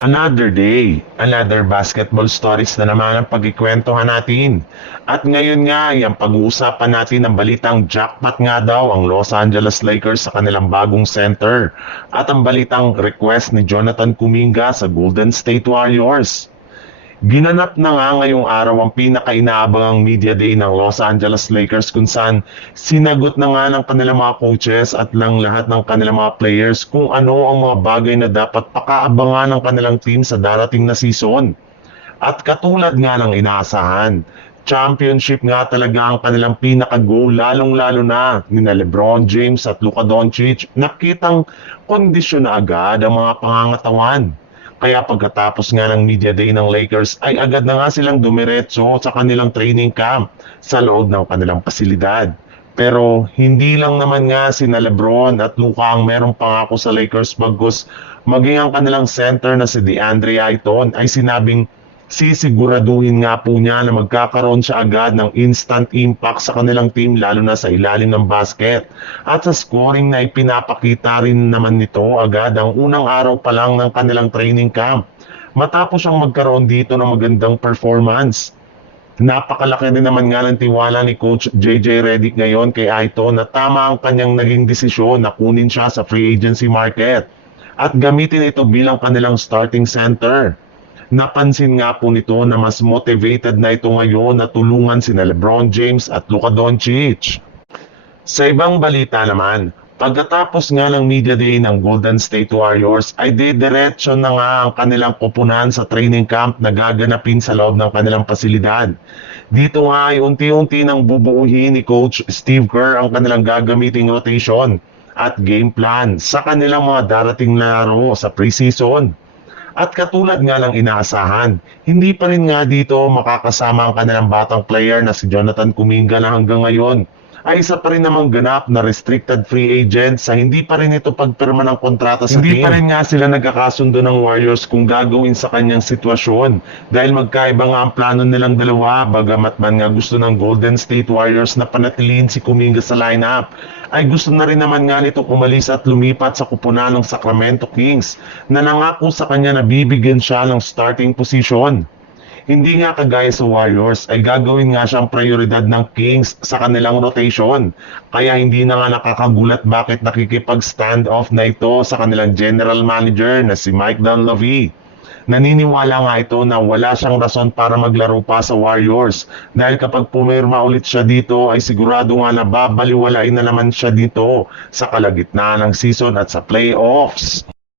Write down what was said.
Another day, another basketball stories na naman ang pagkikwentuhan natin. At ngayon nga, yung pag-uusapan natin ang balitang jackpot nga daw ang Los Angeles Lakers sa kanilang bagong center. At ang balitang request ni Jonathan Kuminga sa Golden State Warriors. Ginanap na nga ngayong araw ang pinaka-inaabangang media day ng Los Angeles Lakers kung saan sinagot na nga ng kanilang mga coaches at ng lahat ng kanilang mga players kung ano ang mga bagay na dapat pakaabangan ng kanilang team sa darating na season. At katulad nga ng inaasahan, championship nga talaga ang kanilang pinaka-goal lalong-lalo na ni LeBron James at Luka Doncic. Nakitang kondisyon na agad ang mga pangangatawan. Kaya pagkatapos nga ng media day ng Lakers ay agad na nga silang dumiretso sa kanilang training camp sa loob ng kanilang pasilidad. Pero hindi lang naman nga sina LeBron at Luka ang merong pangako sa Lakers bagkus maging ang kanilang center na si DeAndre Ayton ay sinabing sisiguraduhin nga po niya na magkakaroon siya agad ng instant impact sa kanilang team lalo na sa ilalim ng basket. At sa scoring na ipinapakita rin naman nito agad ang unang araw pa lang ng kanilang training camp. Matapos siyang magkaroon dito ng magandang performance. Napakalaki din naman nga ng tiwala ni Coach JJ Redick ngayon kay Ayton na tama ang kanyang naging desisyon na kunin siya sa free agency market at gamitin ito bilang kanilang starting center. Napansin nga po nito na mas motivated na ito ngayon na tulungan sina LeBron James at Luka Doncic. Sa ibang balita naman, pagkatapos nga ng media day ng Golden State Warriors ay didiretso na nga ang kanilang koponan sa training camp na gaganapin sa loob ng kanilang pasilidad. Dito nga ay unti-unti nang bubuuhin ni Coach Steve Kerr ang kanilang gagamiting rotation at game plan sa kanilang mga darating na laro sa preseason. At katulad nga ng inaasahan, hindi pa rin nga dito makakasama ang kanilang batang player na si Jonathan Kuminga na hanggang ngayon ay isa pa rin namang ganap na restricted free agent sa hindi pa rin ito pagpirma ng kontrata sa team. Hindi pa rin nga sila nagkakasundo ng Warriors kung gagawin sa kanyang sitwasyon dahil magkaiba nga ang plano nilang dalawa bagamat man nga gusto ng Golden State Warriors na panatilihin si Kuminga sa lineup ay gusto na rin naman nga nito umalis at lumipat sa kupunan ng Sacramento Kings na nangako sa kanya na bibigyan siya ng starting position. Hindi nga kagaya sa Warriors ay gagawin nga siyang prioridad ng Kings sa kanilang rotation. Kaya hindi na nga nakakagulat bakit nakikipag-stand off na ito sa kanilang general manager na si Mike Dunleavy. Naniniwala nga ito na wala siyang rason para maglaro pa sa Warriors dahil kapag pumirma ulit siya dito ay sigurado nga na babaliwalain na naman siya dito sa kalagitnaan ng season at sa playoffs.